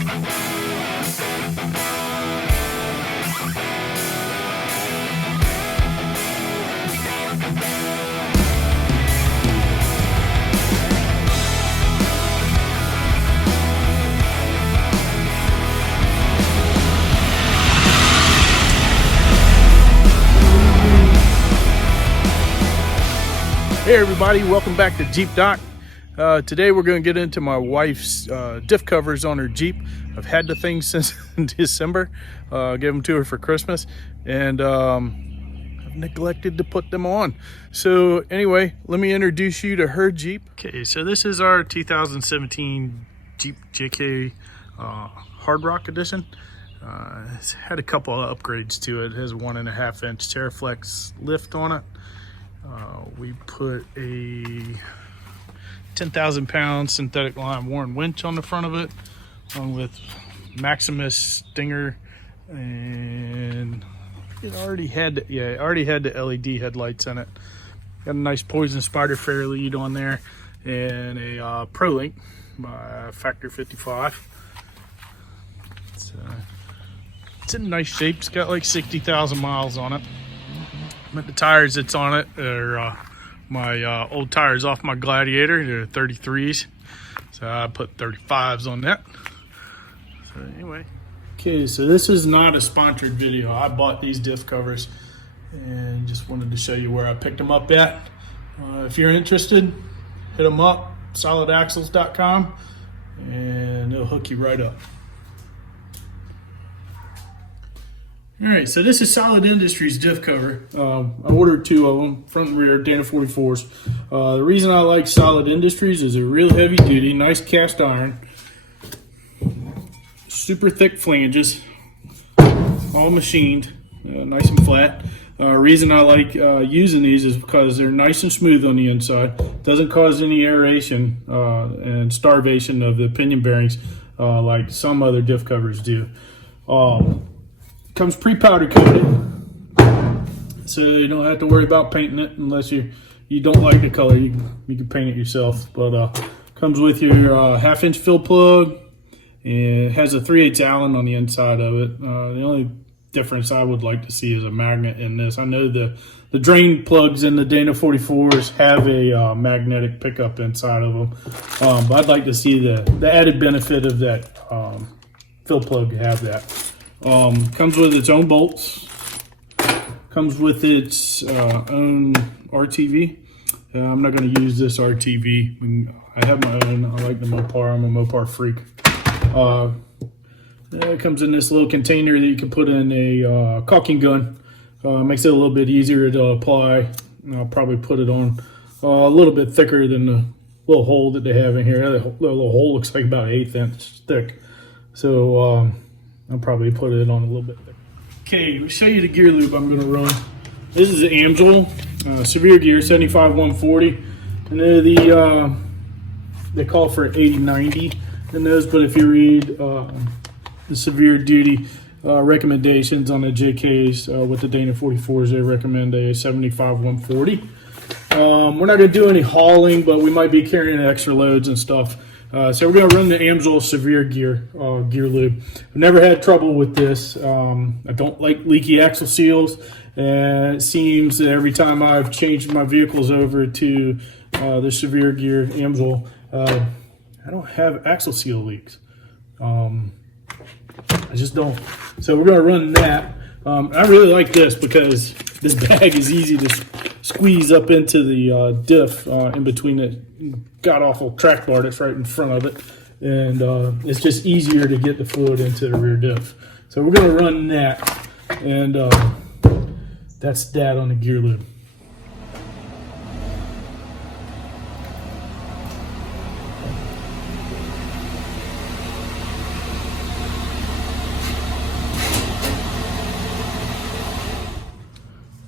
Hey everybody, welcome back to Jeep Doc. Today we're going to get into my wife's diff covers on her Jeep. I've had the thing since December, gave them to her for Christmas, and I've neglected to put them on. So anyway, let me introduce you to her Jeep. Okay, so this is our 2017 Jeep JK Hard Rock Edition. It's had a couple of upgrades to it. It has a 1.5 inch Terraflex lift on it. We put a 10,000 pound synthetic lime Warren winch on the front of it, along with Maximus Stinger, and it already had the LED headlights in it. Got a nice Poison Spider Fair lead on there, and a ProLink by Factor 55. It's in nice shape. It's got like 60,000 miles on it. But the tires that's on it are my old tires off my Gladiator. They're 33s, so I put 35s on that. So anyway, okay, so this is not a sponsored video. I bought these diff covers and just wanted to show you where I picked them up at. If you're interested, hit them up, solidaxles.com, and it'll hook you right up. All right, so this is Solid Industries diff cover. I ordered 2 of them, front and rear, Dana 44s. The reason I like Solid Industries is they're real heavy duty, nice cast iron, super thick flanges, all machined, nice and flat. Reason I like using these is because they're nice and smooth on the inside. Doesn't cause any aeration and starvation of the pinion bearings like some other diff covers do. Comes pre-powder coated, so you don't have to worry about painting it unless you don't like the color. You can paint it yourself. But comes with your 1/2 inch fill plug, and it has a 3/8 Allen on the inside of it. The only difference I would like to see is a magnet in this. I know the drain plugs in the Dana 44s have a magnetic pickup inside of them, but I'd like to see the added benefit of that fill plug to have that. Comes with its own bolts, comes with its own RTV. I'm not going to use this RTV. I have my own. I like the Mopar. I'm a Mopar freak. It comes in this little container that you can put in a caulking gun. Makes it a little bit easier to apply. I'll probably put it on a little bit thicker than the little hole that they have in here. The little hole looks like about 1/8 inch thick. So I'll probably put it on a little bit thicker. Okay, we'll show you the gear lube I'm going to run. This is the Amsoil Severe Gear 75-140, and they call for 80-90 in those, but if you read the severe duty recommendations on the JKs with the Dana 44s, they recommend a 75-140. We're not going to do any hauling, but we might be carrying extra loads and stuff. So we're going to run the Amsoil Severe Gear lube. I've never had trouble with this. I don't like leaky axle seals, and it seems that every time I've changed my vehicles over to the Severe Gear Amsoil, I don't have axle seal leaks. I just don't. So we're going to run that. I really like this because this bag is easy to squeeze up into the diff in between the god-awful track bar that's right in front of it, and it's just easier to get the fluid into the rear diff. So we're going to run that, and that's that on the gear lube.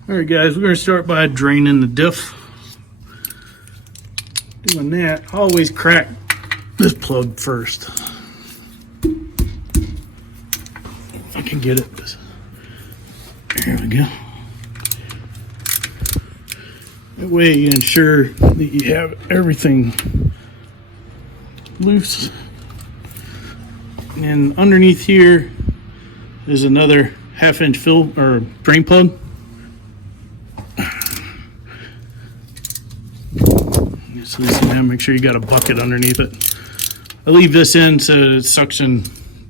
Alright guys, we're going to start by draining the diff. Doing that, I always crack this plug first. If I can get it. There we go. That way you ensure that you have everything loose. And underneath here is another 1/2-inch fill or drain plug. Just loosen that, make sure you got a bucket underneath it. I leave this in so the suction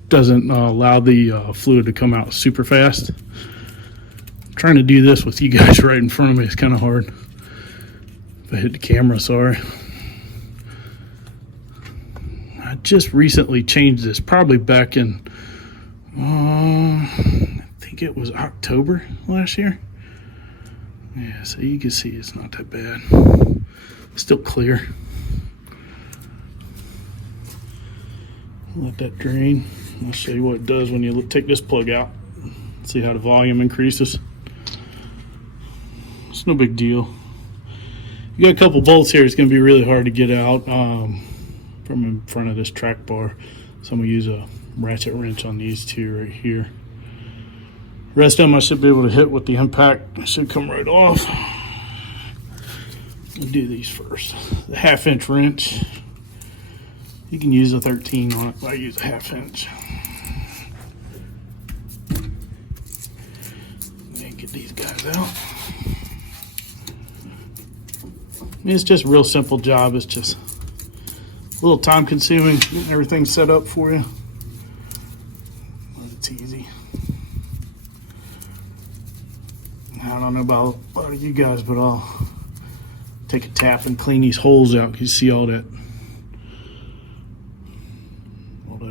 doesn't allow the fluid to come out super fast. I'm trying to do this with you guys right in front of me. It's kind of hard. If I hit the camera, sorry. I just recently changed this, probably back in, I think it was October last year. Yeah, so you can see it's not that bad. Still clear. Let that drain. I'll show you what it does when you take this plug out. See how the volume increases. It's no big deal. You got a couple bolts here. It's going to be really hard to get out from in front of this track bar. So I'm going to use a ratchet wrench on these two right here. The rest of them I should be able to hit with the impact. It should come right off. I'll do these first. The 1/2-inch wrench. You can use a 13 on it, but I use a 1/2 inch. And get these guys out. I mean, it's just a real simple job. It's just a little time consuming, getting everything set up for you. But it's easy. I don't know about a lot of you guys, but I'll take a tap and clean these holes out. You see all that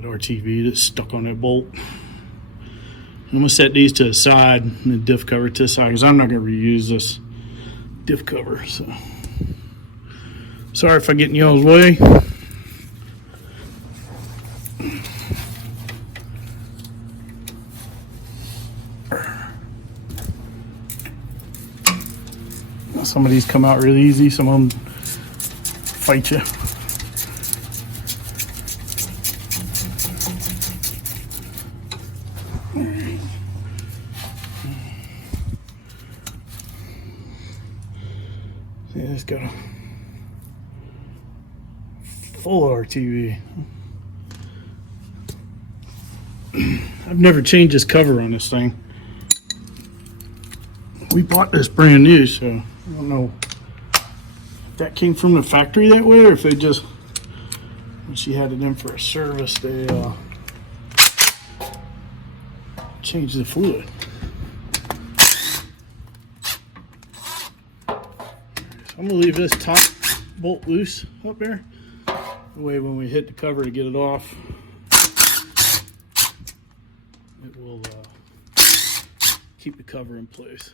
RTV that's stuck on that bolt. I'm going to set these to the side and the diff cover to the side because I'm not going to reuse this diff cover. So sorry if I get in y'all's way. Some of these come out really easy, some of them fight you. See, it's got a full RTV. I've never changed this cover on this thing. We bought this brand new, so I don't know if that came from the factory that way or if they just, when she had it in for a service, they changed the fluid. So I'm gonna leave this top bolt loose up there. That way when we hit the cover to get it off, it will keep the cover in place.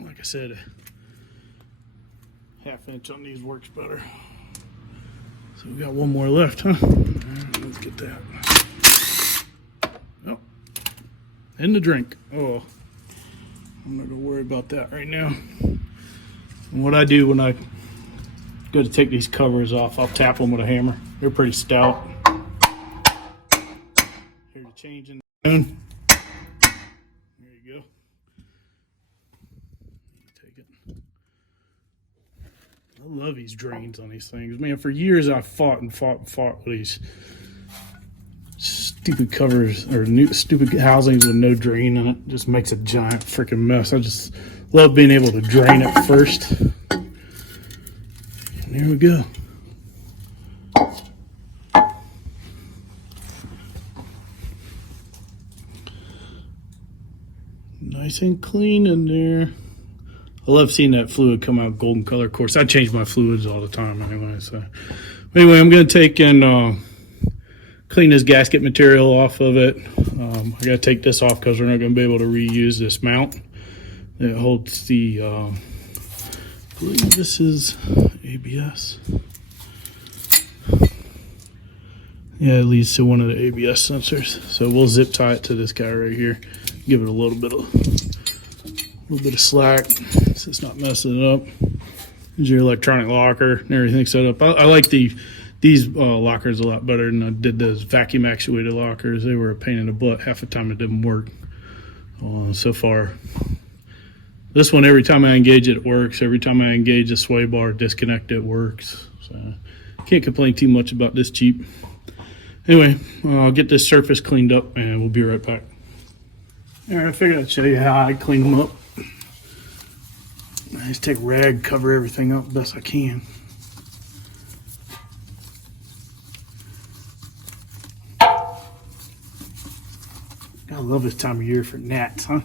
Like I said, a 1/2 inch on these works better. So we got one more left, huh? Right, let's get that. Oh, in the drink. Oh, I'm not gonna worry about that right now. And what I do when I go to take these covers off, I'll tap them with a hammer. They're pretty stout. Here to change in the zone. There you go. Take it. I love these drains on these things. Man, for years I fought with these stupid covers or stupid housings with no drain in it. Just makes a giant freaking mess. I just love being able to drain it first. And there we go. Nice and clean in there. I love seeing that fluid come out golden color. Of course, I change my fluids all the time anyway. So anyway, I'm going to take and clean this gasket material off of it. I got to take this off because we're not going to be able to reuse this mount. It holds the, I believe this is ABS. Yeah, it leads to one of the ABS sensors. So we'll zip tie it to this guy right here. Give it a little bit of slack so it's not messing it up. There's your electronic locker and everything set up. I like the These lockers a lot better than I did those vacuum actuated lockers. They were a pain in the butt. Half the time it didn't work. So far, this one, every time I engage it, it works. Every time I engage the sway bar, disconnect, it works. So can't complain too much about this Jeep. Anyway, I'll get this surface cleaned up and we'll be right back. All right, I figured I'd show you how I clean them up. I just take rag, cover everything up best I can. I love this time of year for gnats, huh?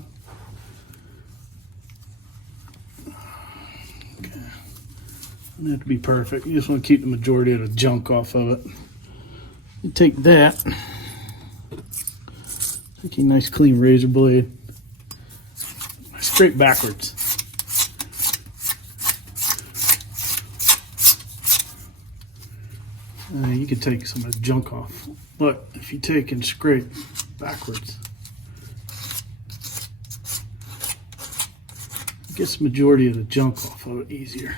Okay. Doesn't have to be perfect. You just want to keep the majority of the junk off of it. You take that, take a nice clean razor blade, scrape backwards. You can take some of the junk off, but if you take and scrape backwards, it gets the majority of the junk off of it easier.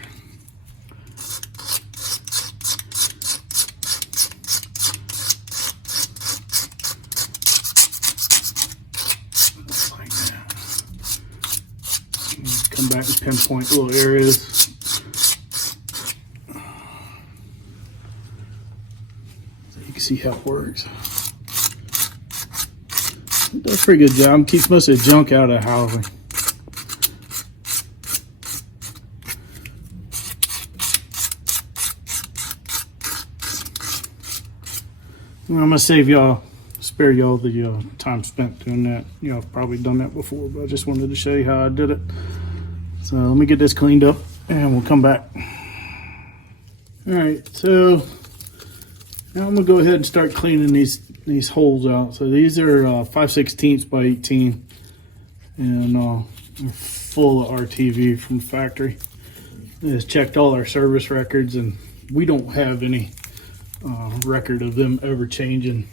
Like that. Come back and pinpoint little areas. See how it works. It does a pretty good job. Keeps most of the junk out of the housing. I'm gonna spare y'all the time spent doing that. I've probably done that before, but I just wanted to show you how I did it. So let me get this cleaned up and we'll come back. All right, so now I'm gonna go ahead and start cleaning these holes out. So these are 5/16 by 18, and they're full of RTV from the factory. I just checked all our service records, and we don't have any record of them ever changing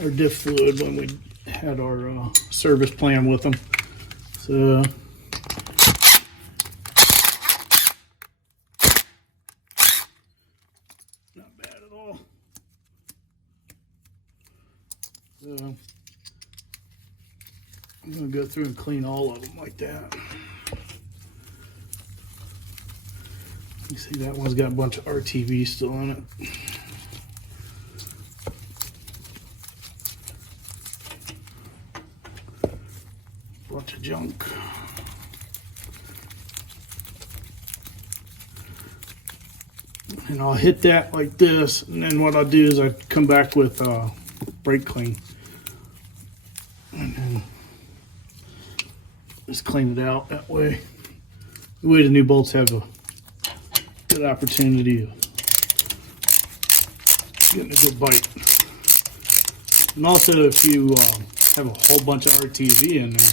our diff fluid when we had our service plan with them. So I'm going to go through and clean all of them like that. You see that one's got a bunch of RTV still in it. Bunch of junk. And I'll hit that like this, and then what I'll do is I come back with brake clean. And then just clean it out that way. The way the new bolts have a good opportunity of getting a good bite. And also, if you have a whole bunch of RTV in there,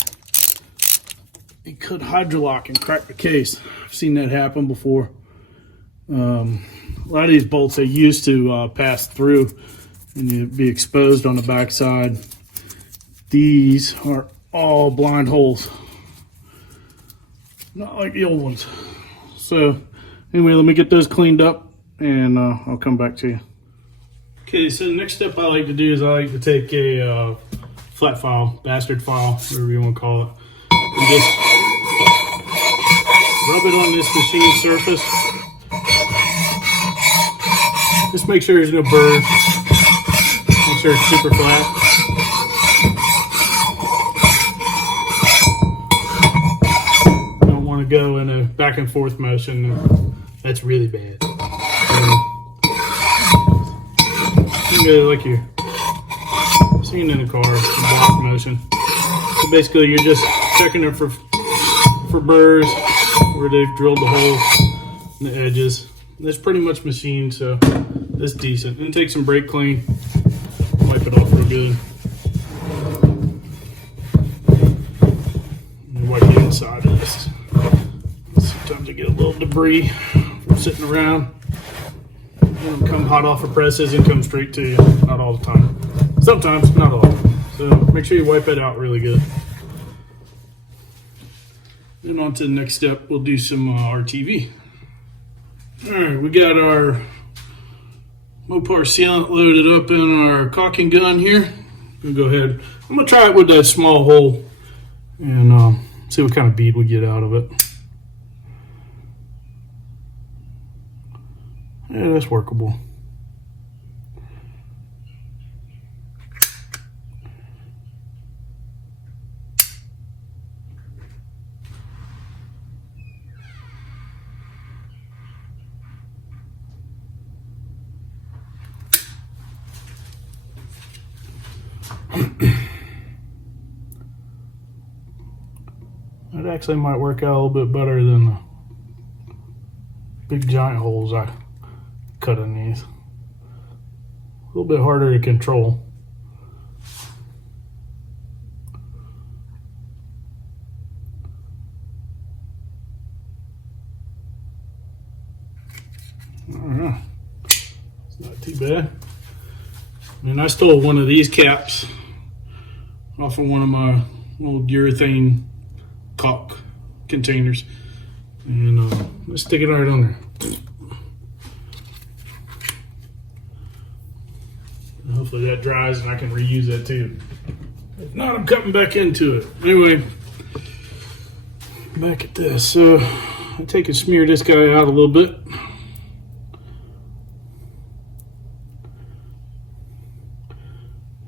it could hydrolock and crack the case. I've seen that happen before. A lot of these bolts, they used to pass through and you'd be exposed on the backside. These are all blind holes, not like the old ones. So anyway, let me get those cleaned up and I'll come back to you. Okay, so the next step I like to do is I like to take a flat file, bastard file, whatever you want to call it, and just rub it on this machine surface. Just make sure there's no burrs. Make sure it's super flat. Don't want to go in a back and forth motion. That's really bad. You go like you're sitting in a car, back motion. So basically, you're just checking it for burrs where they've drilled the holes in the edges. That's pretty much machined, so that's decent. Then take some brake clean, wipe it off real good. And wipe the inside of this. Sometimes I get a little debris from sitting around. It'll come hot off of presses and come straight to you. Not all the time. Sometimes, not all. So make sure you wipe it out really good. Then on to the next step, we'll do some RTV. All right, we got our Mopar sealant loaded up in our caulking gun here. I'm gonna go ahead. I'm gonna try it with that small hole and see what kind of bead we get out of it. Yeah, that's workable. It actually might work out a little bit better than the big giant holes I cut in these. A little bit harder to control. Alright, it's not too bad. And I stole one of these caps off of one of my old urethane caulk containers, and let's stick it right on there. And hopefully that dries and I can reuse that too. If not, I'm cutting back into it. Anyway, back at this. So I take and smear this guy out a little bit.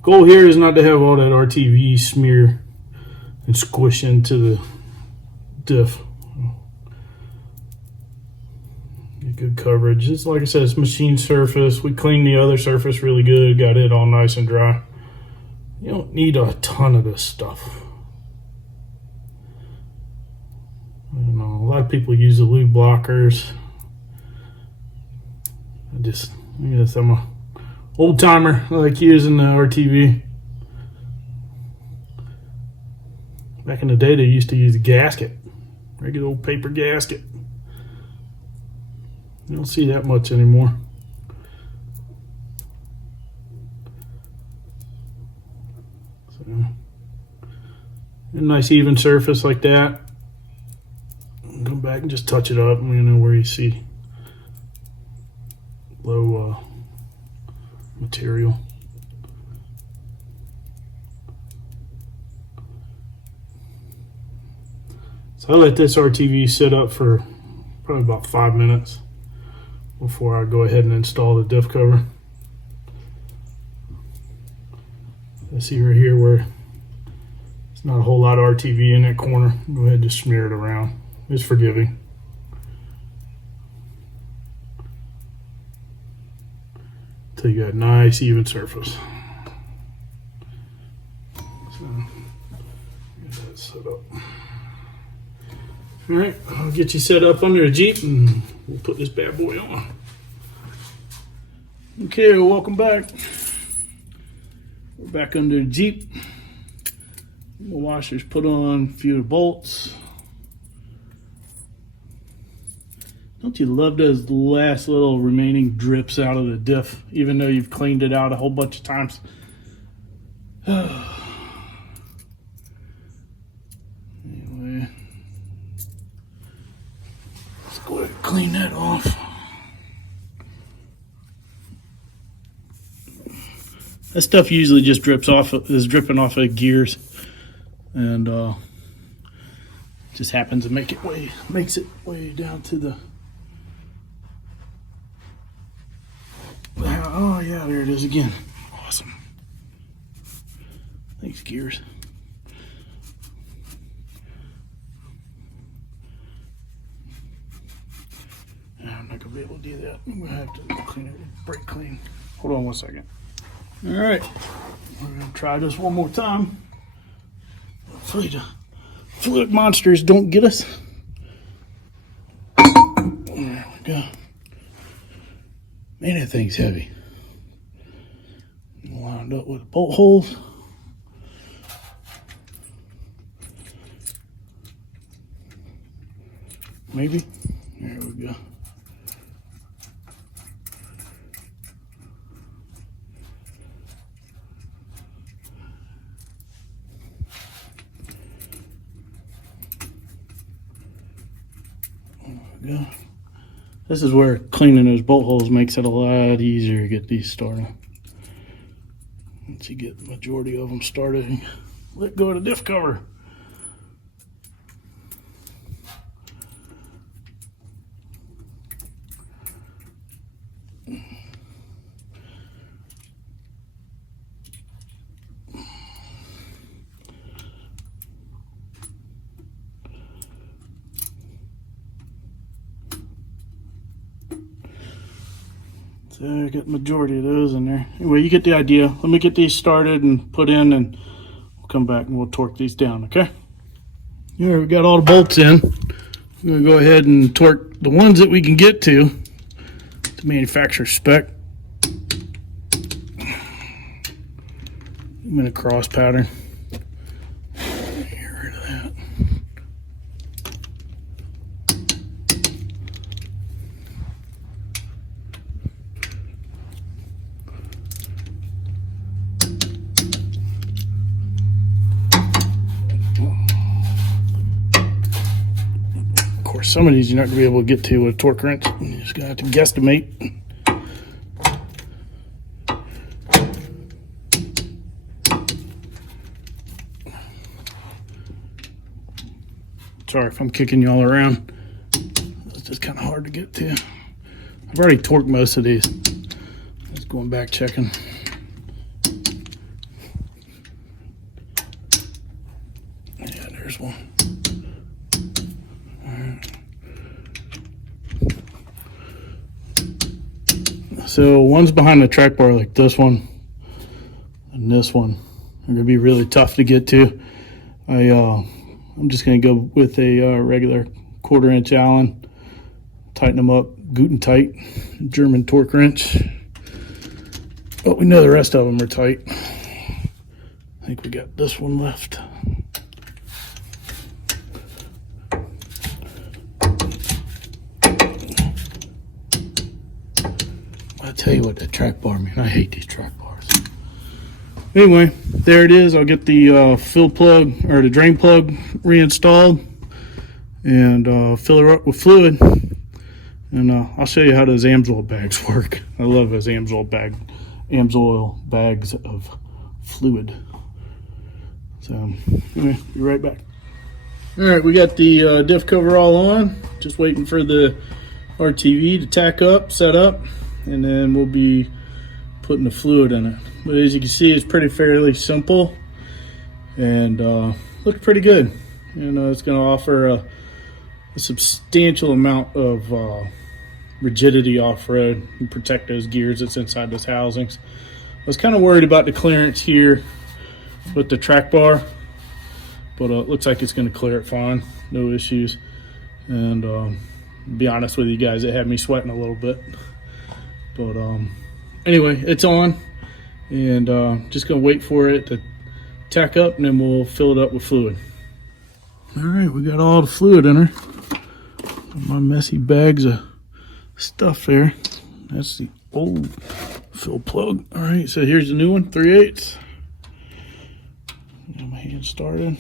Goal here is not to have all that RTV smear and squish into the diff. Get good coverage. It's like I said, it's machine surface. We cleaned the other surface really good, got it all nice and dry. You don't need a ton of this stuff. You know, a lot of people use the lube blockers. I guess I'm a old timer. I like using the RTV. Back in the day, they used to use a gasket, regular old paper gasket. You don't see that much anymore. So, a nice even surface like that. Go back and just touch it up. You know where you see low material. So I let this RTV sit up for probably about 5 minutes before I go ahead and install the diff cover. I see right here where there's not a whole lot of RTV in that corner. Go ahead and just smear it around. It's forgiving. Until you got a nice even surface. So get that set up. All right, I'll get you set up under a Jeep and we'll put this bad boy on. Okay, well, welcome back. We're back under the Jeep. The washer's put on a few of the bolts. Don't you love those last little remaining drips out of the diff, even though you've cleaned it out a whole bunch of times? Anyway, let's go ahead and clean that off. That stuff usually just is dripping off of gears, and just happens to makes it way down to the. Oh yeah, there it is again. Awesome. Thanks, gears. I'm not gonna be able to do that. I'm gonna have to clean it, brake clean. Hold on one second. All right, we're gonna try this one more time. Hopefully the fluid monsters don't get us. There we go. Man, that thing's heavy. Lined up with bolt holes. Maybe. There we go. There we go. This is where cleaning those bolt holes makes it a lot easier to get these started. Once you get the majority of them started, let go of the diff cover. So I got the majority of those in there. Anyway, you get the idea. Let me get these started and put in, and we'll come back and we'll torque these down, okay? Here, we got all the bolts in. I'm gonna go ahead and torque the ones that we can get to manufacturer spec. I'm in a cross pattern. Get rid of that. Of course, some of these you're not going to be able to get to with a torque wrench. You're just going to have to guesstimate. Sorry if I'm kicking y'all around. It's just kind of hard to get to. I've already torqued most of these. Just going back checking. Yeah, there's one. So one's behind the track bar, like this one and this one are going to be really tough to get to. I'm just going to go with a regular 1/4 inch Allen, tighten them up, Guten tight, German torque wrench. But we know the rest of them are tight. I think we got this one left. I tell you what, that track bar, man, I hate these track bars. Anyway, there it is. I'll get the fill plug or the drain plug reinstalled and fill her up with fluid. And I'll show you how those Amsoil bags work. I love those Amsoil bags of fluid. So anyway, be right back. All right, we got the diff cover all on. Just waiting for the RTV to tack up, set up, and then we'll be putting the fluid in it. But as you can see, it's fairly simple and looks pretty good. You know, it's going to offer a substantial amount of rigidity off-road and protect those gears that's inside those housings. I was kind of worried about the clearance here with the track bar, but it looks like it's going to clear it fine, no issues. And to be honest with you guys, it had me sweating a little bit. But anyway, it's on, and just gonna wait for it to tack up, and then we'll fill it up with fluid. All right, we got all the fluid in her. My messy bags of stuff there. That's the old fill plug. All right, so here's the new one, 3/8. Get my hand started.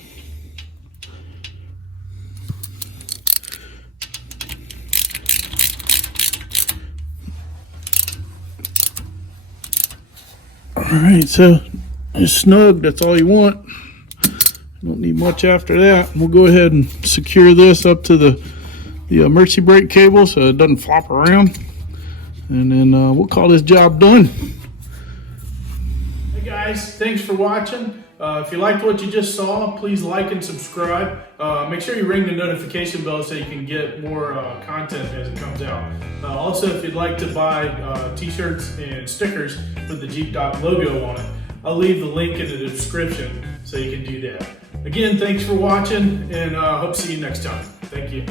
All right, so it's snug. That's all you want. Don't need much after that. We'll go ahead and secure this up to the emergency brake cable so it doesn't flop around, and then we'll call this job done. Hey guys, thanks for watching. If you liked what you just saw, please like and subscribe. Make sure you ring the notification bell so you can get more content as it comes out. Also, if you'd like to buy t-shirts and stickers with the Jeep Doc logo on it, I'll leave the link in the description so you can do that. Again, thanks for watching, and hope to see you next time. Thank you.